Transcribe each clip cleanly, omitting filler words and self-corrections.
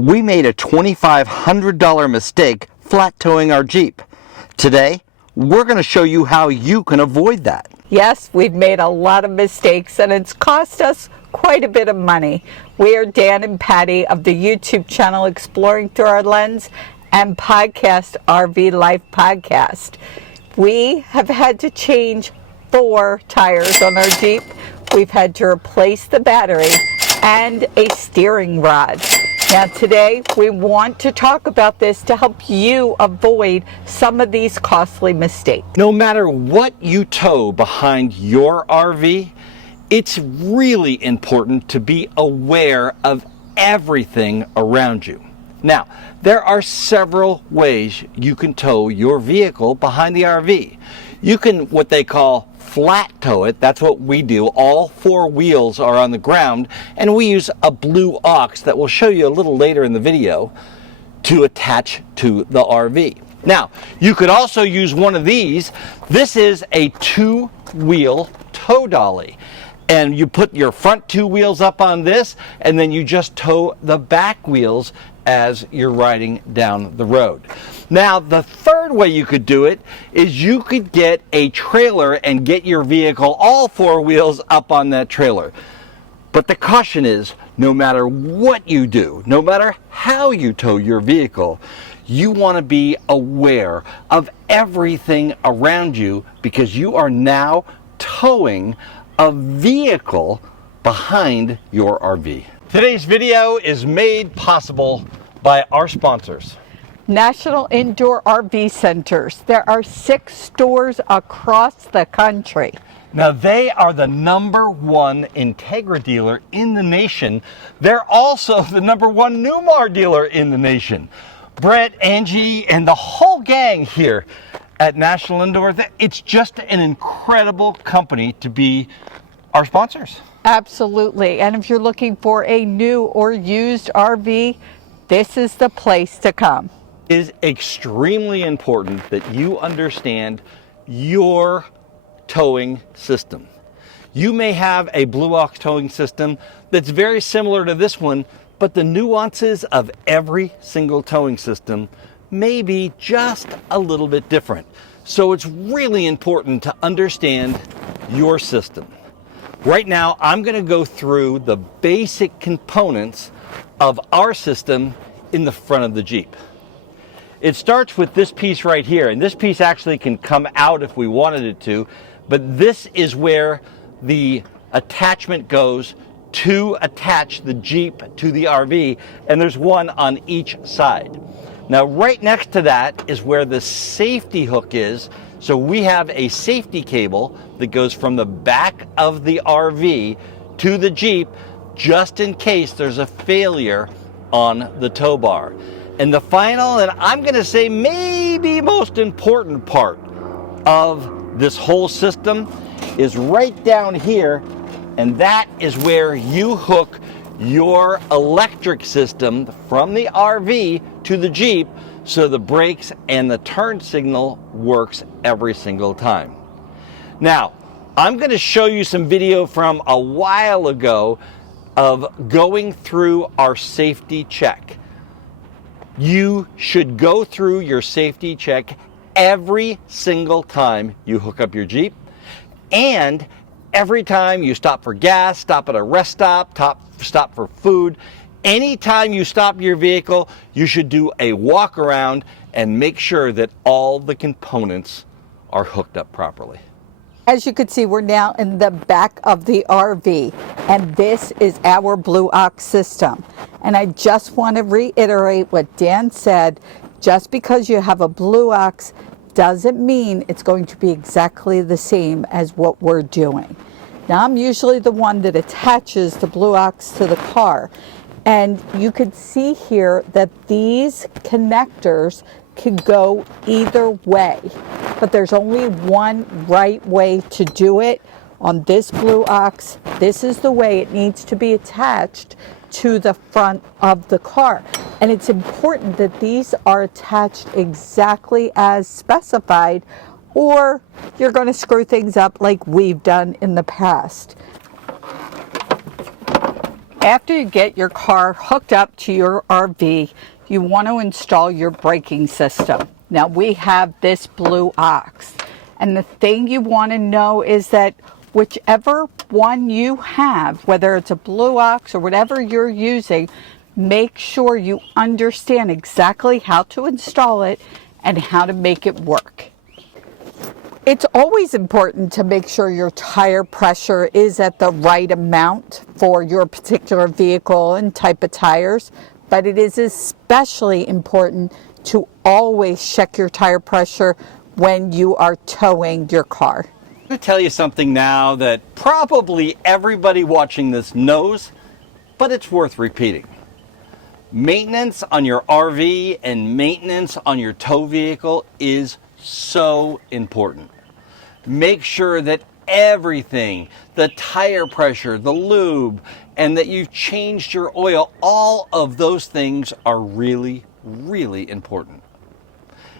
we made a $2,500 mistake flat towing our Jeep. Today, we're going to show you how you can avoid that. Yes, we've made a lot of mistakes and it's cost us quite a bit of money. We are Dan and Patti of the YouTube channel Exploring Through Our Lens and podcast RV Life Podcast. We have had to change 4 tires on our Jeep. We've had to replace the battery and a steering rod. Now today we want to talk about this to help you avoid some of these costly mistakes. No matter what you tow behind your RV, it's really important to be aware of everything around you. Now, there are several ways you can tow your vehicle behind the RV. You can what they call flat tow it. That's what we do. All 4 wheels are on the ground, and we use a blue ox that we'll show you a little later in the video to attach to the RV. Now, you could also use one of these. This is a 2-wheel tow dolly. And you put your front 2 wheels up on this, and then you just tow the back wheels as you're riding down the road. Now, the third way you could do it is you could get a trailer and get your vehicle, all 4 wheels, up on that trailer. But the caution is, no matter what you do, no matter how you tow your vehicle, you want to be aware of everything around you because you are now towing a vehicle behind your RV. Today's video is made possible by our sponsors. National Indoor RV Centers. There are 6 stores across the country. Now they are the #1 Integra dealer in the nation. They're also the #1 Newmar dealer in the nation. Brett, Angie, and the whole gang here at National Indoor, it's just an incredible company to be our sponsors. Absolutely. And if you're looking for a new or used RV, this is the place to come. It is extremely important that you understand your towing system. You may have a Blue Ox towing system that's very similar to this one, but the nuances of every single towing system may be just a little bit different. So it's really important to understand your system. Right now, I'm going to go through the basic components of our system in the front of the Jeep. It starts with this piece right here, and this piece actually can come out if we wanted it to, but this is where the attachment goes to attach the Jeep to the RV, and there's one on each side. Now, right next to that is where the safety hook is. So we have a safety cable that goes from the back of the RV to the Jeep, just in case there's a failure on the tow bar. And the final, and I'm going to say maybe most important part of this whole system is right down here, and that is where you hook your electric system from the RV to the Jeep so the brakes and the turn signal works every single time. Now, I'm going to show you some video from a while ago of going through our safety check. You should go through your safety check every single time you hook up your Jeep, and every time you stop for gas, stop at a rest stop, stop for food. Anytime you stop your vehicle, you should do a walk around and make sure that all the components are hooked up properly. As you can see, we're now in the back of the RV, and this is our Blue Ox system. And I just want to reiterate what Dan said. Just because you have a Blue Ox doesn't mean it's going to be exactly the same as what we're doing. Now, I'm usually the one that attaches the Blue Ox to the car. And you could see here that these connectors can go either way, but there's only one right way to do it. On this Blue Ox, this is the way it needs to be attached to the front of the car. And it's important that these are attached exactly as specified, or you're going to screw things up like we've done in the past. After you get your car hooked up to your RV, you want to install your braking system. Now we have this Blue Ox, and the thing you want to know is that whichever one you have, whether it's a Blue Ox or whatever you're using, make sure you understand exactly how to install it and how to make it work. It's always important to make sure your tire pressure is at the right amount for your particular vehicle and type of tires, but it is especially important to always check your tire pressure when you are towing your car. I'm going to tell you something now that probably everybody watching this knows, but it's worth repeating. Maintenance on your RV and maintenance on your tow vehicle is so important. Make sure that everything, the tire pressure, the lube, and that you've changed your oil, all of those things are really, really important.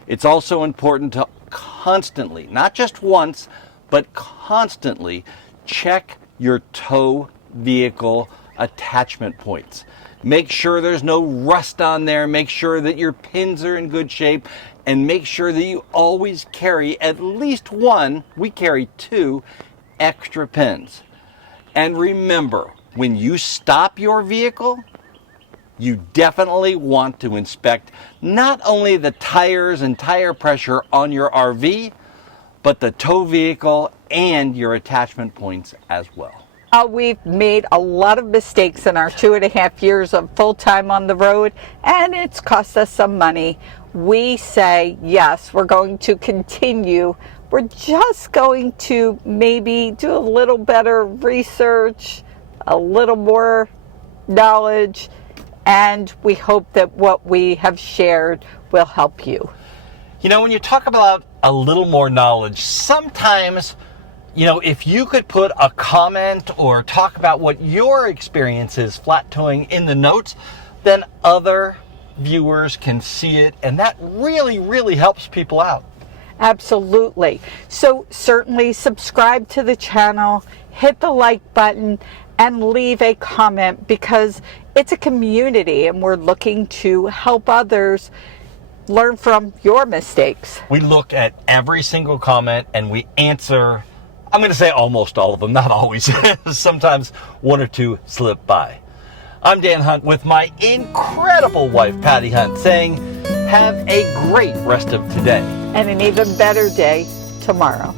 It's also important to constantly, not just once, but constantly check your tow vehicle attachment points. Make sure there's no rust on there. Make sure that your pins are in good shape, and make sure that you always carry at least one, we carry 2 extra pins. And remember, when you stop your vehicle, you definitely want to inspect not only the tires and tire pressure on your RV, but the tow vehicle and your attachment points as well. We've made a lot of mistakes in our 2.5 years of full-time on the road, and it's cost us some money. We say, yes, we're going to continue. We're just going to maybe do a little better research, a little more knowledge, and we hope that what we have shared will help you. You know, when you talk about a little more knowledge, sometimes, you know, if you could put a comment or talk about what your experience is flat towing in the notes, then other viewers can see it, and that really, really helps people out. Absolutely. So certainly subscribe to the channel, hit the like button, and leave a comment, because it's a community and we're looking to help others learn from your mistakes. We look at every single comment and we answer, I'm going to say almost all of them, not always. Sometimes 1 or 2 slip by. I'm Dan Hunt with my incredible wife, Patti Hunt, saying have a great rest of today. And an even better day tomorrow.